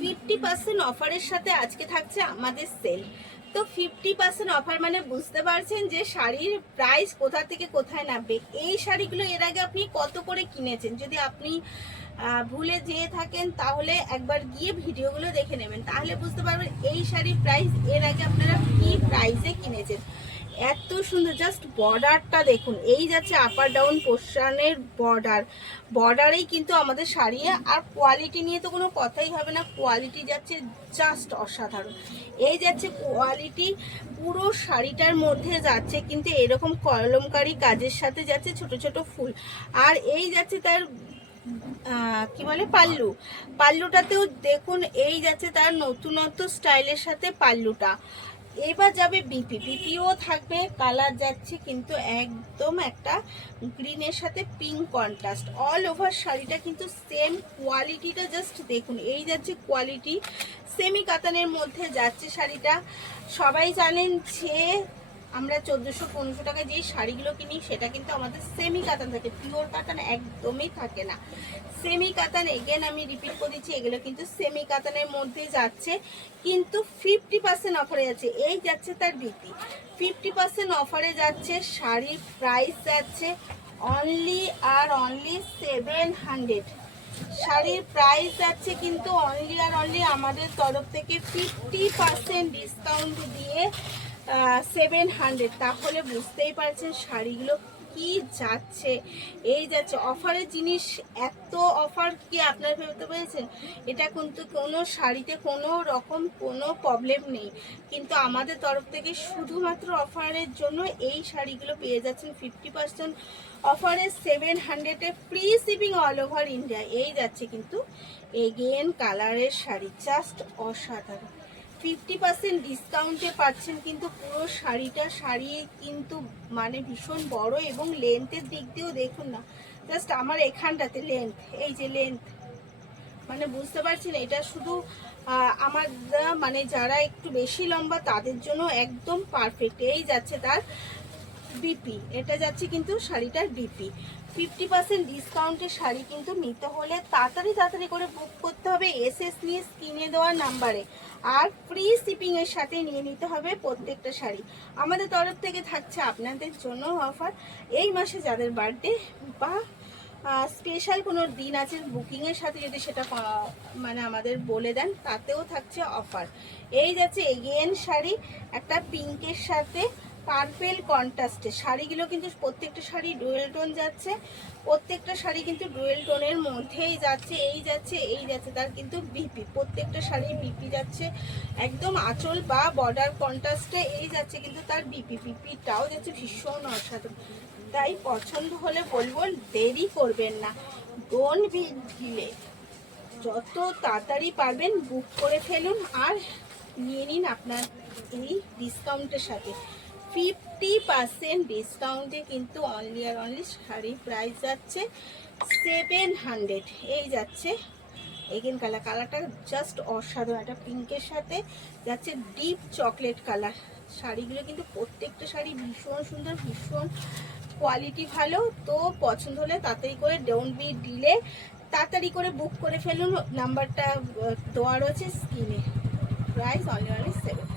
50% অফারের সাথে আজকে থাকছে আমাদের সেল। তো 50% অফার মানে বুঝতে পারছেন যে শাড়ির প্রাইস কোথা থেকে কোথায় নামবে। এই শাড়িগুলো এর আগে আপনি কত করে কিনেছেন, যদি আপনি ভুলে যেয়ে থাকেন তাহলে একবার গিয়ে ভিডিওগুলো দেখে নেবেন, তাহলে বুঝতে পারবেন এই শাড়ির প্রাইস এর আগে আপনারা কি প্রাইসে কিনেছেন। এত সুন্দর, জাস্ট বর্ডারটা দেখুন, এই যাচ্ছে আপার ডাউন পোর্শনের বর্ডারেই কিন্তু আমাদের শাড়ি। আর কোয়ালিটি নিয়ে তো কোনো কথাই হবে না, কোয়ালিটি যাচ্ছে জাস্ট অসাধারণ। এই যাচ্ছে কোয়ালিটি, পুরো শাড়িটার মধ্যে যাচ্ছে কিন্তু এরকম কলমকারি কাজের সাথে যাচ্ছে ছোট ছোট ফুল। আর এই যাচ্ছে তার কি বলে পাল্লুটাতেও দেখুন, এই যাচ্ছে তার নতুনত্ব স্টাইলের সাথে পাল্লুটা। এবার যাবে বিপিও থাকবে, কালার যাচ্ছে কিন্তু একদম একটা গ্রিনের সাথে পিঙ্ক কন্ট্রাস্ট। অল ওভার শাড়িটা কিন্তু সেম কোয়ালিটিটা জাস্ট দেখুন, এই যাচ্ছে কোয়ালিটি, সেমি কাতানের মধ্যে যাচ্ছে শাড়িটা। সবাই জানেন যে আমরা 1400-1500 টাকা যেই শাড়িগুলো কিনি সেটা কিন্তু আমাদের সেমি কাতান থাকে, পিওর কাতান একদমই থাকে না। সেমি কাতান, এগেন আমি রিপিট করে দিচ্ছি, এগুলো কিন্তু সেমি কাতানের মধ্যে যাচ্ছে, কিন্তু 50% অফারে যাচ্ছে। এই যাচ্ছে তার বিপি, 50% অফারে যাচ্ছে। শাড়ির প্রাইস যাচ্ছে অনলি আর অনলি 700। শাড়ির প্রাইস যাচ্ছে কিন্তু অনলি আর অনলি আমাদের তরফ থেকে 50% ডিসকাউন্ট দিয়ে 700। তাহলে বুঝতেই পারছেন শাড়িগুলো কি যাচ্ছে। এই যাচ্ছে অফারের জিনিস, এত অফার কি আপনারা ভেবে পেয়েছেন? এটা কিন্তু কোনো শাড়িতে কোনো রকম কোনো প্রবলেম নেই, কিন্তু আমাদের তরফ থেকে শুধুমাত্র অফারের জন্য এই শাড়িগুলো পেয়ে যাচ্ছেন 50% অফারে 700-এ, free shipping all over India. এই যাচ্ছে কিন্তু এগেন কালারের শাড়ি, জাস্ট অসাধারণ। 50% ডিসকাউন্টে পাচ্ছেন কিন্তু পুরো শাড়িটা। শাড়ি কিন্তু মানে ভীষণ বড়, এবং লেন্থের দিক দিয়েও দেখুন না, জাস্ট আমার এখানটাতে লেন্থ, এই যে লেন্থ, মানে বুঝতে পারছেন এটা শুধু আমার মানে যারা একটু বেশি লম্বা তাদের জন্য একদম পারফেক্ট। এই যাচ্ছে তার বিপি, এটা যাচ্ছে কিন্তু শাড়িটার বিপি। 50% ডিসকাউন্টের শাড়ি কিন্তু নিতে হলে তাড়াতাড়ি করে বুক করতে হবে এসএস নিয়ে স্ক্রিনে দেওয়া নাম্বারে, আর ফ্রি শিপিং এর সাথে নিয়ে নিতে হবে প্রত্যেকটা শাড়ি। আমাদের তরফ থেকে থাকছে আপনাদের জন্য অফার, এই মাসে যাদের বার্থডে বা স্পেশাল কোনো দিন আছে বুকিংয়ের সাথে যদি সেটা মানে আমাদের বলে দেন, তাতেও থাকছে অফার। এই যাচ্ছে এগেন শাড়ি, একটা পিঙ্কের সাথে পার্পেল কন্ট্রাস্টে। শাড়িগুলো কিন্তু প্রত্যেকটা শাড়ি ডুয়েল টোন যাচ্ছে, প্রত্যেকটা শাড়ি কিন্তু ডুয়েল টোনের মধ্যেই যাচ্ছে। এই যাচ্ছে তার কিন্তু বিপি, প্রত্যেকটা শাড়ির বিপি যাচ্ছে একদম আঁচল বা বর্ডার কন্ট্রাস্টে। এই যাচ্ছে কিন্তু তার বিপিটাও যাচ্ছে ভীষণ অসাধারণ। তাই পছন্দ হলে বলবো দেরি করবেন না, ডোন্ট বি ডিলে, যত তাড়াতাড়ি পারবেন বুক করে ফেলুন আর নিয়ে নিন আপনার এই ডিসকাউন্টের সাথে। 50% ডিসকাউন্টে কিন্তু অনলি আর অনলি শাড়ি প্রাইস যাচ্ছে 700। এই যাচ্ছে এগেন কালারটা জাস্ট অসাধারণ, একটা পিঙ্কের সাথে যাচ্ছে ডিপ চকলেট কালার। শাড়িগুলো কিন্তু প্রত্যেকটা শাড়ি ভীষণ সুন্দর, ভীষণ কোয়ালিটি ভালো। তো পছন্দ হলে তাড়াতাড়ি করে ডোন্ট বি ডিলে, তাড়াতাড়ি করে বুক করে ফেলুন, নাম্বারটা দেওয়া রয়েছে স্ক্রিনে। Price only 7।